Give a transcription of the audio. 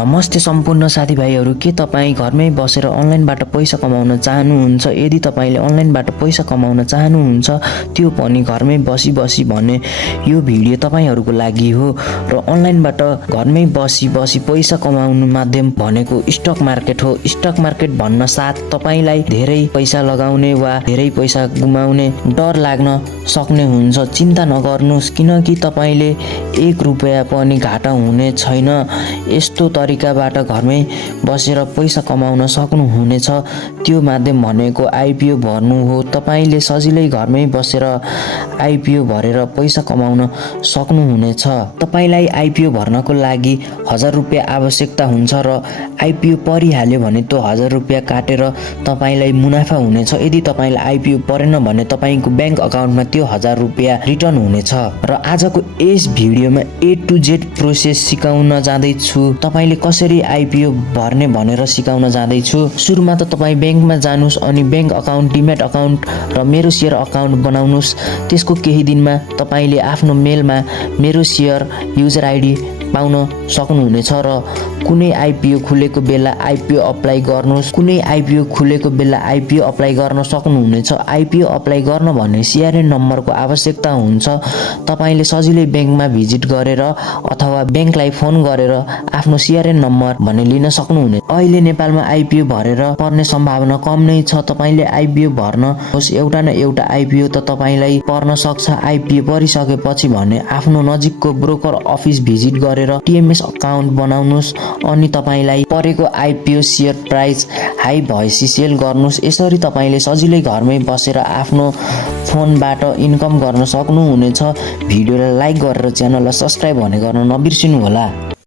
नमस्ते सम्पूर्ण साथीभाइहरू, के तपाईँ घरमै बसेर अनलाइनबाट पैसा कमाउन चाहनुहुन्छ? यदि तपाईँले अनलाइनबाट पैसा कमाउन चाहनुहुन्छ, त्यो पनि घरमै बसी बसी भने यो भिडियो तपाईँहरूको लागि हो। र अनलाइनबाट घरमै बसी बसी पैसा कमाउनु माध्यम भनेको स्टक मार्केट हो। स्टक मार्केट भन्न साथ तपाईँलाई धेरै पैसा लगाउने वा धेरै पैसा गुमाउने डर लाग्न सक्ने हुन्छ। चिन्ता नगर्नुहोस्, किनकि तपाईँले 1 रुपैयाँ पनि घाटा हुने छैन। यस्तो तरिकाबाट घरमै बसेर पैसा कमाउन सक्नुहुनेछ। त्यो माध्यम भनेको आइपिओ भर्नु हो। तपाईँले सजिलै घरमै बसेर आइपिओ भरेर पैसा कमाउन सक्नुहुनेछ। तपाईँलाई आइपिओ भर्नको लागि 1000 रुपैयाँ आवश्यकता हुन्छ र आइपिओ परिहाल्यो भने त्यो 1000 रुपैयाँ काटेर तपाईँलाई मुनाफा हुनेछ। यदि तपाईँलाई आइपिओ परेन भने तपाईँको ब्याङ्क अकाउन्टमा त्यो 1000 रुपैयाँ रिटर्न हुनेछ। र आजको यस भिडियोमा A to Z प्रोसेस सिकाउन जाँदैछु। तपाईँले कसरी आइपिओ भर्ने भनेर सिकाउन जाँदैछु। सुरुमा त तपाईँ ब्याङ्कमा जानुहोस् अनि ब्याङ्क अकाउन्ट, डिम्याट अकाउन्ट र मेरो सेयर अकाउन्ट बनाउनुहोस्। त्यसको केही दिनमा तपाईँले आफ्नो मेलमा मेरो सेयर युजर आइडी पाउन सक्नुहुनेछ र कुनै आइपिओ खुलेको बेला आइपिओ अप्लाई गर्नुहोस्। कुनै आइपिओ खुलेको बेला आइपिओ अप्लाई गर्न सक्नुहुनेछ। आइपिओ अप्लाई गर्न भने सिआरएन नम्बरको आवश्यकता हुन्छ। तपाईँले सजिलै ब्याङ्कमा भिजिट गरेर अथवा ब्याङ्कलाई फोन गरेर आफ्नो सिआरएन नम्बर भने लिन सक्नुहुनेछ। अहिले नेपालमा आइपिओ भरेर पर्ने सम्भावना कम नै छ। तपाईँले आइपिओ भर्न होस्, एउटा न एउटा आइपिओ त तपाईँलाई पर्न सक्छ। आइपिओ परिसकेपछि भने आफ्नो नजिकको ब्रोकर अफिस भिजिट गरेर टिएमएस अकाउन्ट बनाउनुहोस् अनि तपाईँलाई परेको आइपिओ सेयर प्राइस हाई भएपछि सेल गर्नुहोस्। यसरी तपाईँले सजिलै घरमै बसेर आफ्नो फोनबाट इन्कम गर्न सक्नुहुनेछ। भिडियोलाई लाइक गरेर च्यानललाई सब्स्क्राइब भने गर्न नबिर्सिनु होला।